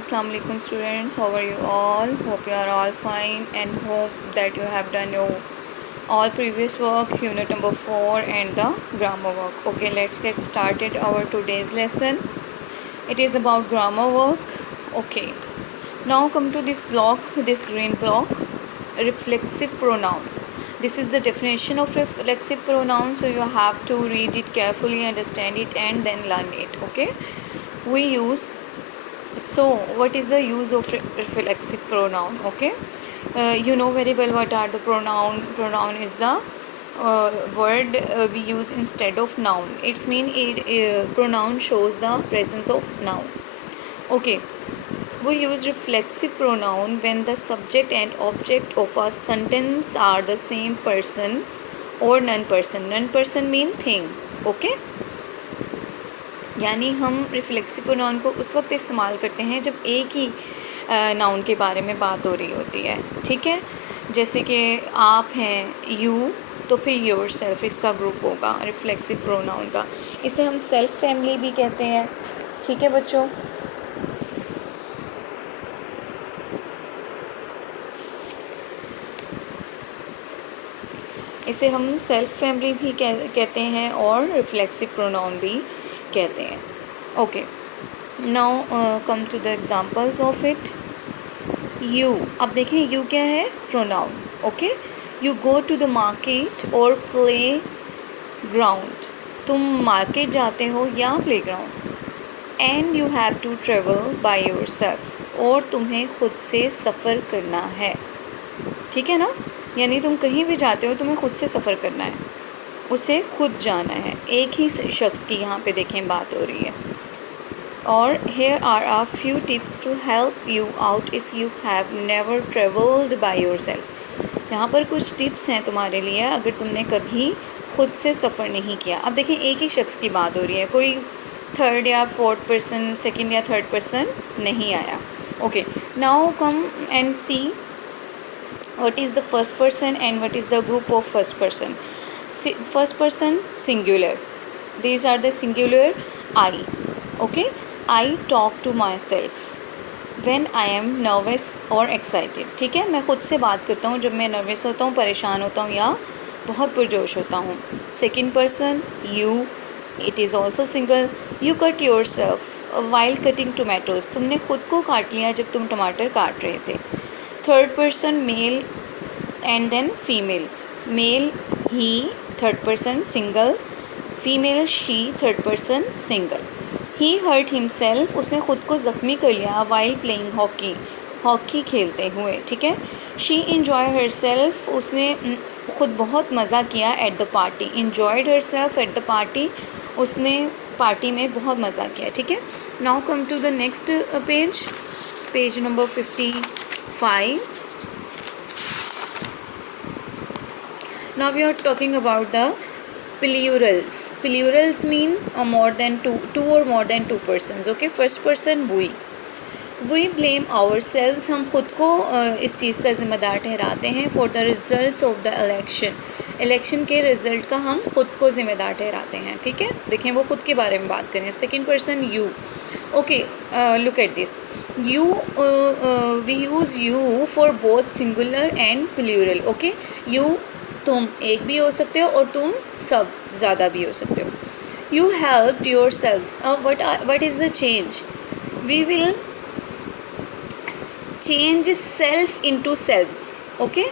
Assalamu alaikum students, how are you all? Hope you are all fine and hope that you have done your all previous work, unit number 4 and the grammar work. Okay, let's get started our today's lesson. It is about grammar work. Okay, now come to this block, this green block, reflexive pronoun. This is the definition of reflexive pronoun, so you have to read it carefully, understand it and then learn it. Okay, we use, so what is the use of reflexive pronoun? Okay, you know very well what are the pronoun is the word we use instead of noun. It's mean pronoun shows the presence of noun. Okay, we use reflexive pronoun when the subject and object of a sentence are the same person or non-person mean thing. Okay, यानी हम reflexive pronoun को उस वक्त इस्तेमाल करते हैं जब एक ही नाउन के बारे में बात हो रही होती है. ठीक है, जैसे कि आप हैं, यू, तो फिर योर सेल्फ इसका ग्रुप होगा रिफ्लेक्सिव प्रोनाउन का. इसे हम सेल्फ फैमिली भी कहते हैं. ठीक है बच्चों, इसे हम सेल्फ फैमिली भी कहते हैं और रिफ्लेक्सिव प्रोनाउन भी कहते हैं. Okay, now come to the examples of it. You, अब देखें यू क्या है? Pronoun. Okay, you go to the market और प्ले ग्राउंड. तुम मार्केट जाते हो या playground. And you have to travel by yourself, और तुम्हें खुद से सफ़र करना है. ठीक है ना, यानी तुम कहीं भी जाते हो तुम्हें खुद से सफ़र करना है, उसे खुद जाना है. एक ही शख्स की यहाँ पे देखें बात हो रही है. और here are a few tips to help you out if you have never traveled by yourself. यहाँ पर कुछ टिप्स हैं तुम्हारे लिए अगर तुमने कभी खुद से सफ़र नहीं किया. अब देखिए एक ही शख्स की बात हो रही है, कोई थर्ड या फोर्थ पर्सन, सेकंड या थर्ड पर्सन नहीं आया. Okay, now come and see what is the first person and what is the group of first person. First person singular, these are the singular. I. Okay, I talk to myself when I am nervous or excited. ठीक है, मैं खुद से बात करता हूँ जब मैं नर्वस होता हूँ, परेशान होता हूँ या बहुत पुरजोश होता हूँ. Second person you, it is also single. You cut yourself while cutting tomatoes. तुमने खुद को काट लिया जब तुम टमाटर काट रहे थे. Third person male and then female. Male he, third person single. Female she, third person single. He hurt himself, उसने ख़ुद को ज़ख्मी कर लिया वाइल प्लेइंग हॉकी, हॉकी खेलते हुए. ठीक है. शी इंजॉय हर सेल्फ, उसने ख़ुद बहुत मज़ा किया at the party. Enjoyed herself at the party, उसने पार्टी में बहुत मज़ा किया. ठीक है. Now come to the next page, page number 55. Now we are talking about the plurals. Plurals mean more than two or more than two persons. Okay, first person we. We blame ourselves, हम खुद को इस चीज़ का ज़िम्मेदार ठहराते हैं. for the results of the election. Election के result का हम खुद को ज़िम्मेदार ठहराते हैं. ठीक है, देखें वो खुद के बारे में बात करें. Second person you. Okay, look at this. You, we use you for both singular and plural. Okay, you तुम एक भी हो सकते हो और तुम सब ज़्यादा भी हो सकते हो. You help yourselves. What is the change? We will change self into selves. Okay,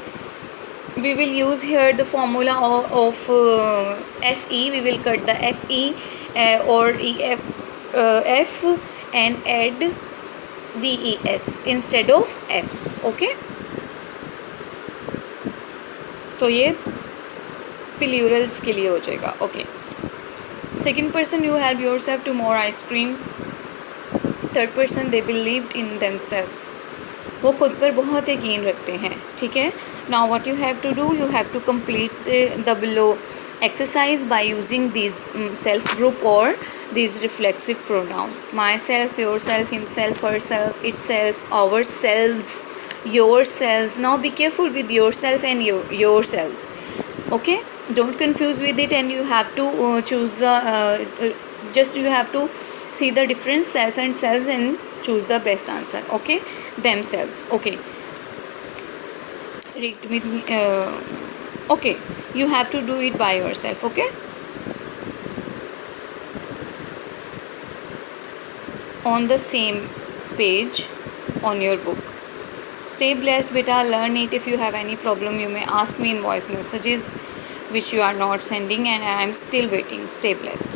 we will use here the formula of fe. We will cut the fe or ef, f and add ves instead of f. Okay, तो ये Plurals के लिए हो जाएगा. Okay, second person you help yourself to more ice cream. Third person they believed in themselves, वो ख़ुद पर बहुत यकीन रखते हैं. ठीक है. Now what you have to do, you have to complete the below exercise by using this self group और this reflexive pronoun. Myself, yourself, himself, herself, itself, ourselves, yourselves. Now be careful with yourself and yourselves. Okay, don't confuse with it, and you have to choose the just you have to See the difference, self and selves, and choose the best answer. Okay, themselves. Okay, read with me. Okay, you have to do it by yourself. Okay, on the same page on your book. Stay blessed, beta. Learn it. If you have any problem, you may ask me in voice messages, which you are not sending, and I am still waiting. Stay blessed.